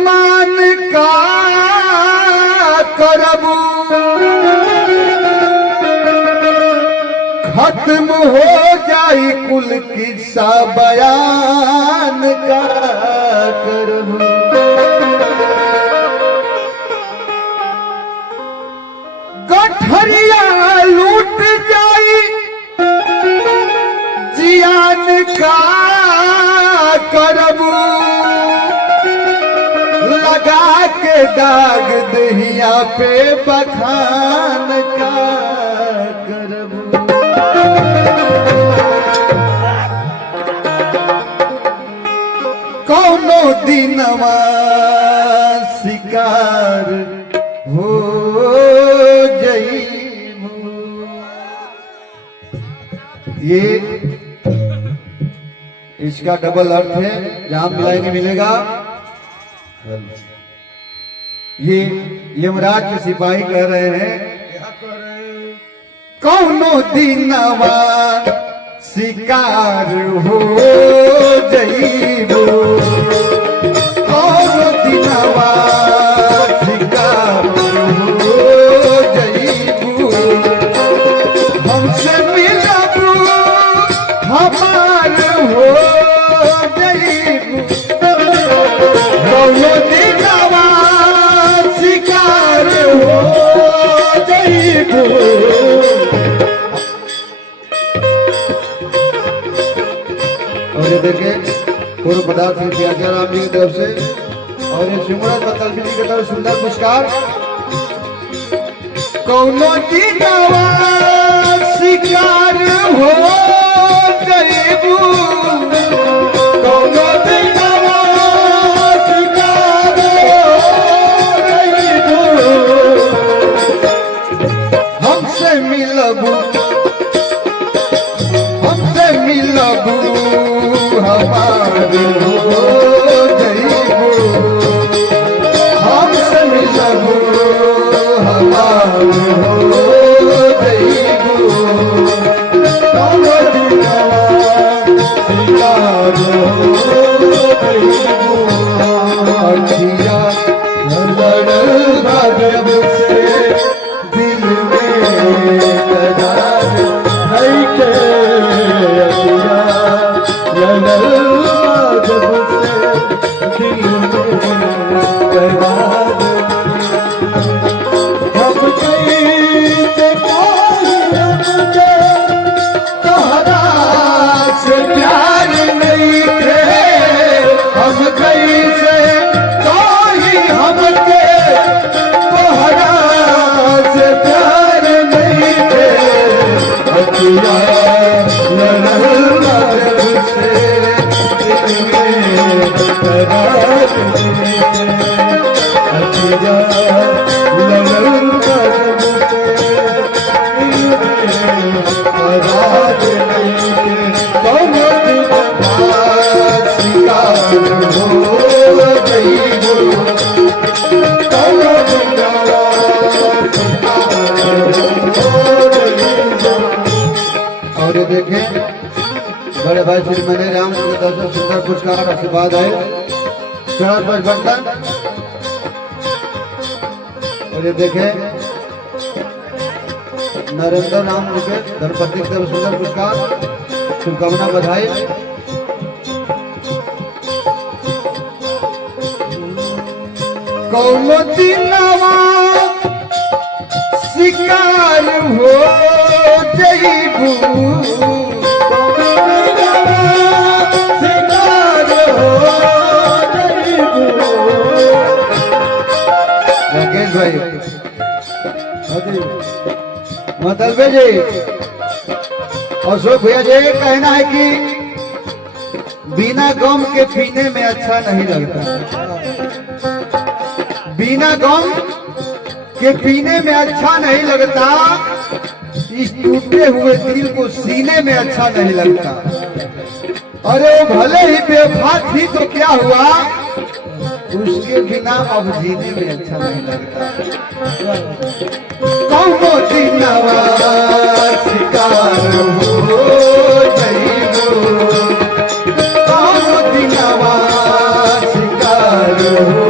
गुमान का करबू खत्म हो जाई कुल किस्सा बयान का करबू। गठरिया लूट जाई जियान का करबू लगा के दाग दहिया पे बखान का करबू। कौनो दिनवा शिकार हो जईबू। ये इसका डबल अर्थ है, जहां मिलाएंगे मिलेगा। ये यमराज के सिपाही कह रहे हैं कौनो दिनवा शिकार हो जईबू। कौनो दिनवा शिकार हो जईबू। हमसे मिलबू हमार हो जईबू। कौनो दिनवा शिकार हो जईबू। और ये देखे पूर्व पदार्थ श्री प्याजाराम जी की तरफ से और ये सिमरन मतलबी जी की तरफ सुंदर पुरस्कार। कौनो दिनवा शिकार हो जईबू। कौनो दिनवा शिकार हो जईबू। हमसे मिलबू हमार हो जईबू। हमसे मिलबू हमार हो जईबू। कौनो दिनवा शिकार हो जईबू। अखिया लड़ल जब से दिल में करार नहीं के। और ये देखें बड़े भाई श्री मनी राम की तरफ से सुंदर पुरस्कार आशीर्वाद है चरण पर बर्तन। और ये देखें नरेंद्र राम जी के धर्मपत्नी की तरफ सुंदर पुरस्कार शुभकामना बधाई। कौनो दिनवा शिकार हो जईबू। शिकार हो जईबू। राकेश भाई मतलब जी अशोक भैया जी कहना है कि बिना गम के पीने में अच्छा नहीं लगता। बिना गम के पीने में अच्छा नहीं लगता। इस टूटे हुए दिल को सीने में अच्छा नहीं लगता। अरे भले ही बेवफा थी तो क्या हुआ, उसके बिना अब जीने में अच्छा नहीं लगता। कौनो दिनवा शिकार हो जईबू। कौनो दिनवा शिकार हो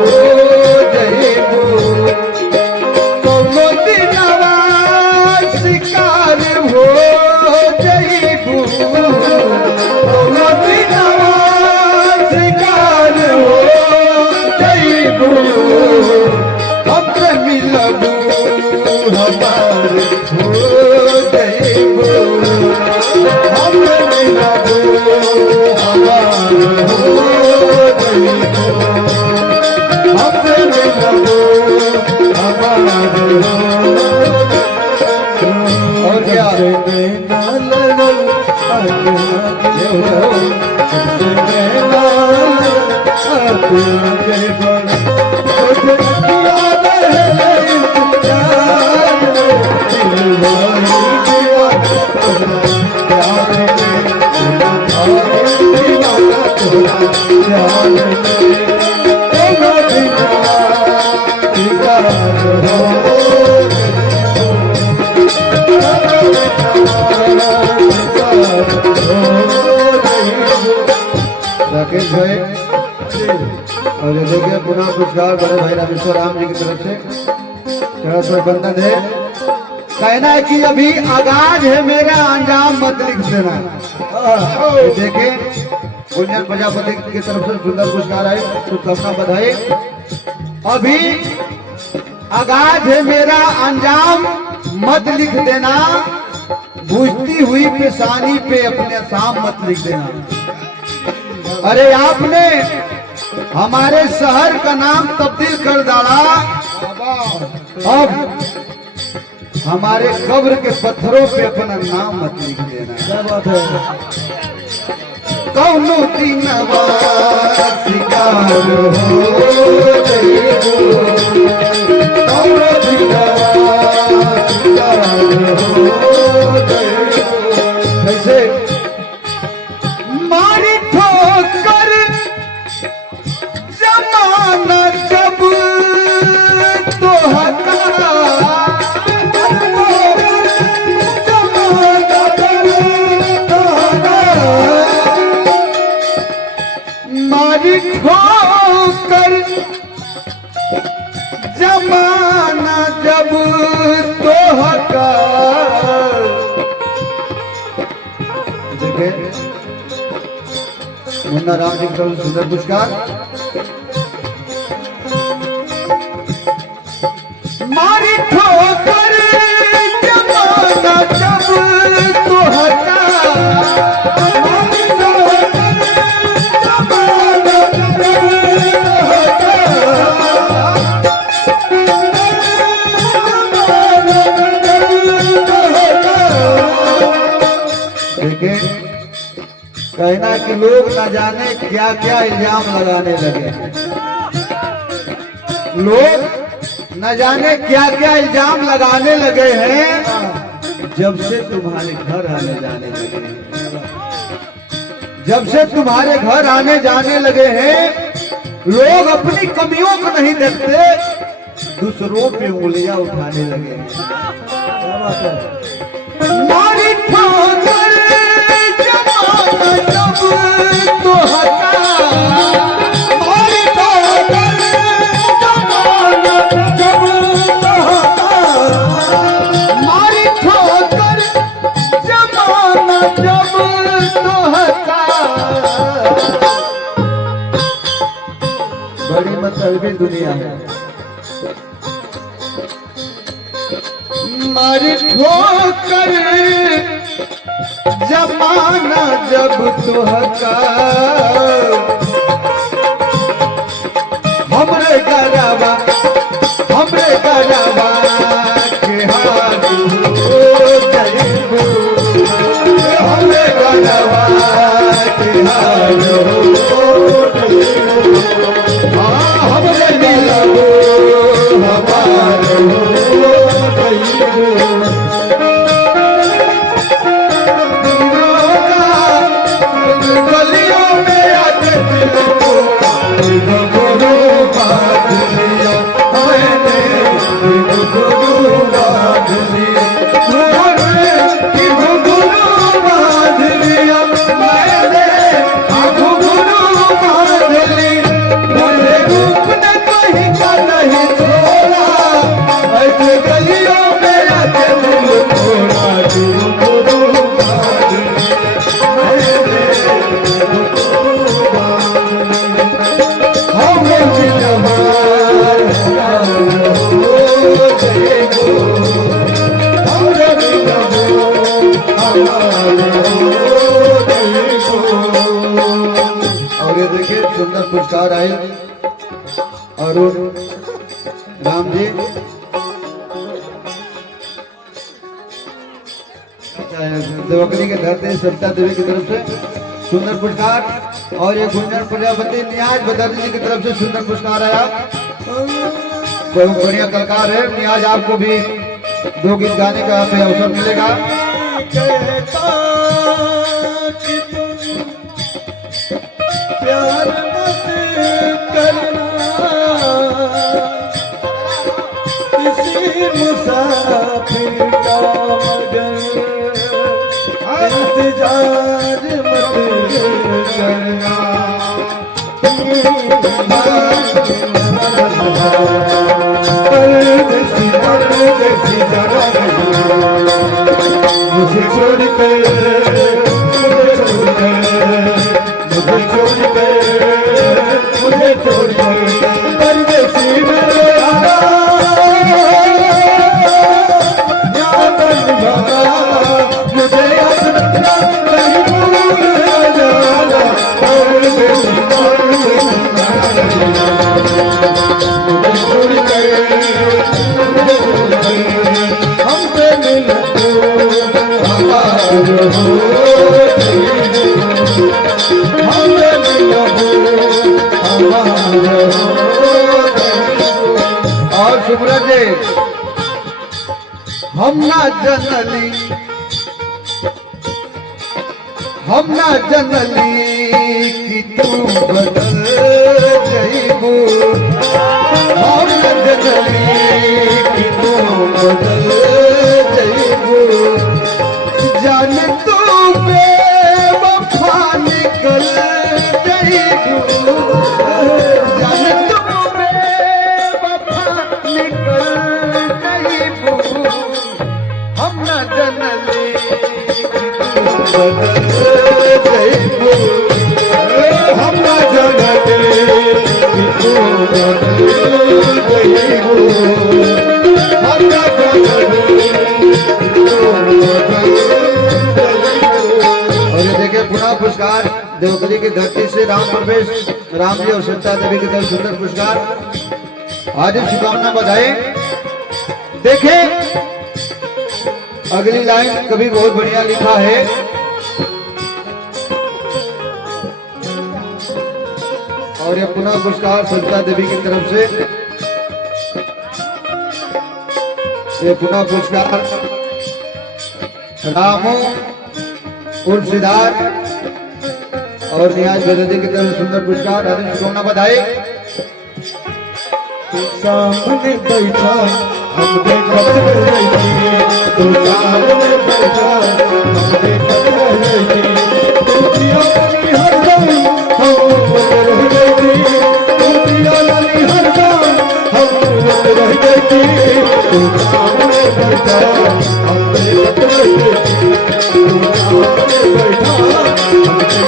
ध्यान में तेरा बिना बेकार हो राकेश भाई और ये देखिए पुनः पुरस्कार बड़े भाई रामेश्वर राम जी की तरफ से चढ़ा प्रबंधन है। कहना है कि अभी आगाज है मेरा अंजाम मत लिख देना। देखे गुंजन प्रजापति की तरफ से सुंदर पुरस्कार आए, शुभकामना बधाई। अभी आगाज है मेरा अंजाम मत लिख देना, बुझती हुई पेशानी पे अपने शाम मत लिख देना। अरे आपने हमारे शहर का नाम तब्दील कर डाला, अब हमारे कब्र के पत्थरों पे अपना नाम मत लिख देना। क्या बात है। कौनो दिन शिकार हो कौनो दिन शिकार हो कैसे मारी ठोकर जमाना जब तो मारी ठोकर जमाना जब तो देखे मुन्ना राम जी की तरफ से सुंदर पुरस्कार। मारी ठोकर जमाना जब तो कहना कि लोग न जाने क्या क्या इल्जाम लगाने लगे, लोग न जाने क्या क्या इल्जाम लगाने लगे हैं जब से तुम्हारे घर आने जाने लगे हैं। जब से तुम्हारे घर आने जाने लगे हैं लोग अपनी कमियों को नहीं देखते, दूसरों पे उंगलियां उठाने लगे हैं। मारी ठोकर जमाना जब तो हटा, मारी ठोकर जमाना जब तो हटा, मारी ठोकर जमाना जब तो हटा। बड़ी मतलबी दुनिया है। मारी ठोकर जमाना जब तो हका, हमरे गरबा के हाथ हो जाइबो, हमरे गरबा के हाथ हो जाइबो, हमरे मिलबो हमार हो जाइबो। सुंदर पुरस्कार आए अरुण राम जी, देवकली के धरते सविता देवी की तरफ से सुंदर पुरस्कार, और ये गुंजन प्रजापति नियाज बदरनी जी की तरफ से सुंदर पुरस्कार आया। बहुत बढ़िया कलाकार है नियाज, आपको भी 2 गीत गाने का अवसर मिलेगा। और सुब्रत जी, हम ना जनली कि तू बदल जाइबू, हम ना जनली कि तू बदल जाइबू, जान तू बेवफा निकल जाइबू, जान तू बेवफा निकल जाइबू, हम ना जनली बदल जाइबू, हम ना जनली कि तू बदल जाइबू, हम ना जनली कि तू बदल जाइबू। और ये देखिए पुनः पुरस्कार देवकली की धरती से राम प्रवेश राम जी और सीता देवी की तरफ सुंदर पुरस्कार, हार्दिक शुभकामना बधाई। देखे अगली लाइन कभी बहुत बढ़िया लिखा है, और ये पुनः पुरस्कार सीता देवी की तरफ से, ये पुनः पुरस्कार रामू उर्फ सिद्धार्थ और नियाज बेदर्दी की तरफ सुंदर पुरस्कार, हार्दिक शुभकामना बधाई। सामने बैठा हम देखत रही, तू सामने बैठा हम देखत रही, तू पिया वाली हरदम हम रह गई, तू पिया वाली हरदम हम रह गई, तू सामने बैठा हम देखत रही, तू सामने बैठा हम देखत रही,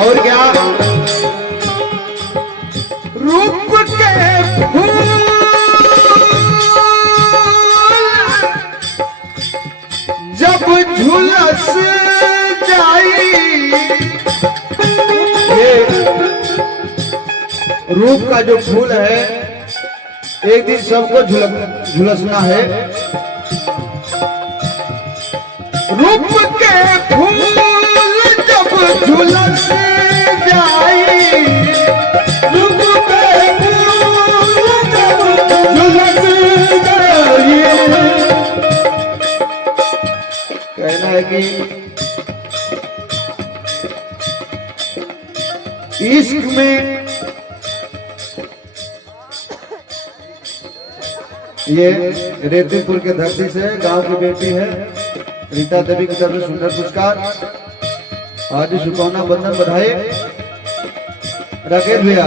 और क्या रूप के फूल जब झुलस जाई, ये रूप का जो फूल है एक दिन सबको झुलसना है। रूप के फूल जब झुलस जाई, रूप के फूल जब झुलस जाई, कहना है कि इश्क में ये रेतीपुर के धरती से गांव की बेटी है रीता देवी की तरफ से सुंदर पुरस्कार, आज शुभकामना बंधन बधाई। राकेश भैया,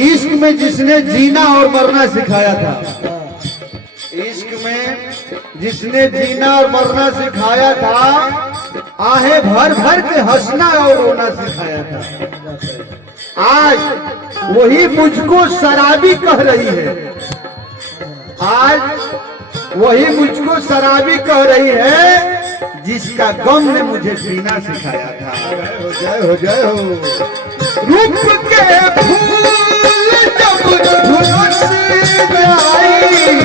इश्क में जिसने जीना और मरना सिखाया था, इश्क में जिसने जीना और मरना सिखाया था, आहें भर भर के हंसना और रोना सिखाया था, आज वही मुझको शराबी कह रही है, आज वही मुझको शराबी कह रही है जिसका गम ने मुझे पीना सिखाया था। जय हो जय हो। रूप के फूल जब झुलस जाई,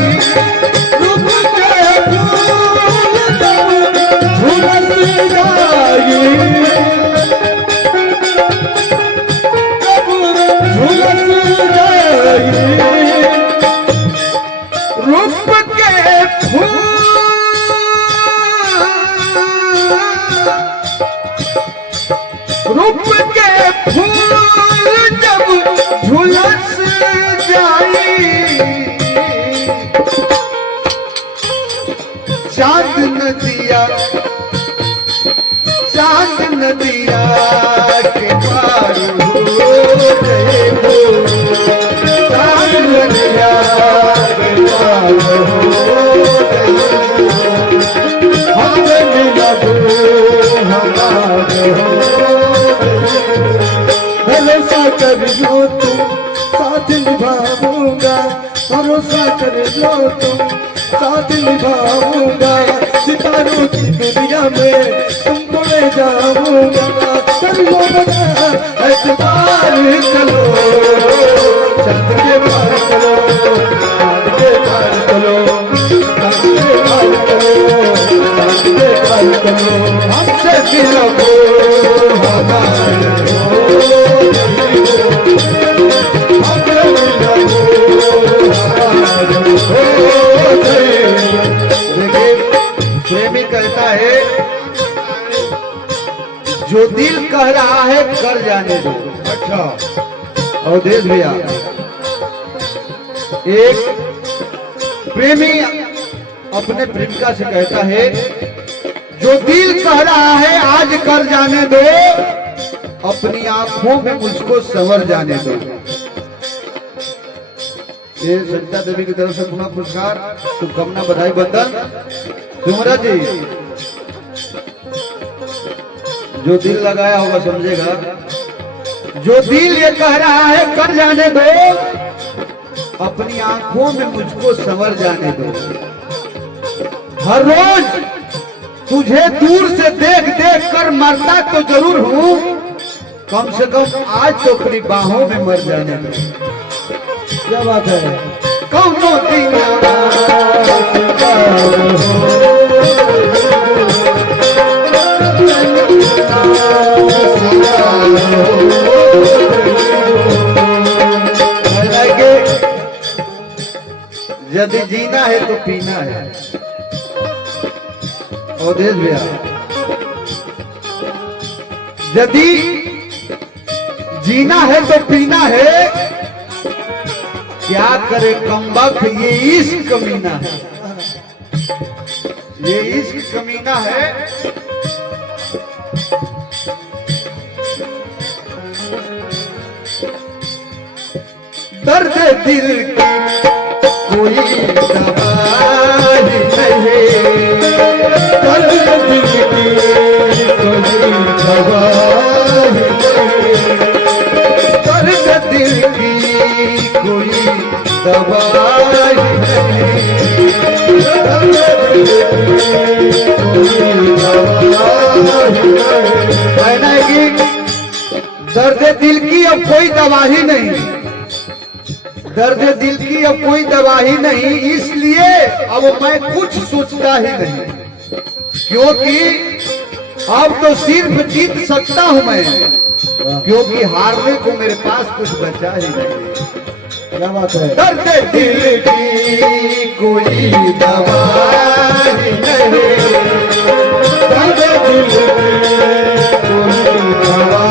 रूप के फूल जब झुलस जाई, झुलस जाई, रूप के फूल रूप के फूल जब झुलस जाई, चांद न दिया नदिया के पार हो गए हो, चार नदिया के पार हो गए हो, हमें मिला दो हमारे भरोसा कर लो तुम साथ निभाऊंगा, भरोसा कर लो तुम साथ निभाऊंगा, सितारों की दुनिया में तुमको ले जाऊंगा, कर लो बना एतबार चलो, चंद के पार चलो, चांद के पार चलो, चांद के पार चलो, चांद के पार चलो, हमसे दिलों को हमारे प्रेमी कहता है जो दिल कह रहा है कर जाने दो। अच्छा अवधेश भैया, एक प्रेमी अपने प्रेमिका से कहता है जो दिल कह रहा है आज कर जाने दो, अपनी आंखों में मुझको संवर जाने दो। ये सरिता देवी की तरफ से पुनः पुरस्कार, शुभकामना, बधाई, बंधन। जुमरा जी, जो दिल लगाया होगा समझेगा, जो दिल ये कह रहा है कर जाने दो, अपनी आंखों में मुझको संवर जाने दो। हर रोज तुझे दूर से देख देख कर मरता तो जरूर हूं, कम से कम आज तो अपनी बाहों में मर जाने दो। क्या बात है, कौनो दीवाना यदि जीना है तो पीना है। अवधेश भैया, यदि जीना है तो पीना है, क्या करे कमबख्त ये इश्क कमीना है, ये इश्क कमीना है। दर्द दिल की कोई दवाई नहीं, दर्द दिल की कोई दवाई नहीं, दर्द दिल की कोई दवाई नहीं, दर्द दिल की कोई दवाई नहीं, दर्द दिल की अब कोई दवा ही नहीं, दर्द दिल की अब कोई दवा ही नहीं, इसलिए अब मैं कुछ सोचता ही नहीं, क्योंकि अब तो सिर्फ जीत सकता हूं मैं, क्योंकि हारने को मेरे पास कुछ बचा ही नहीं। क्या बात है, दर्द दिल की कोई दवा ही नहीं, दर्द दिल की कोई दवाई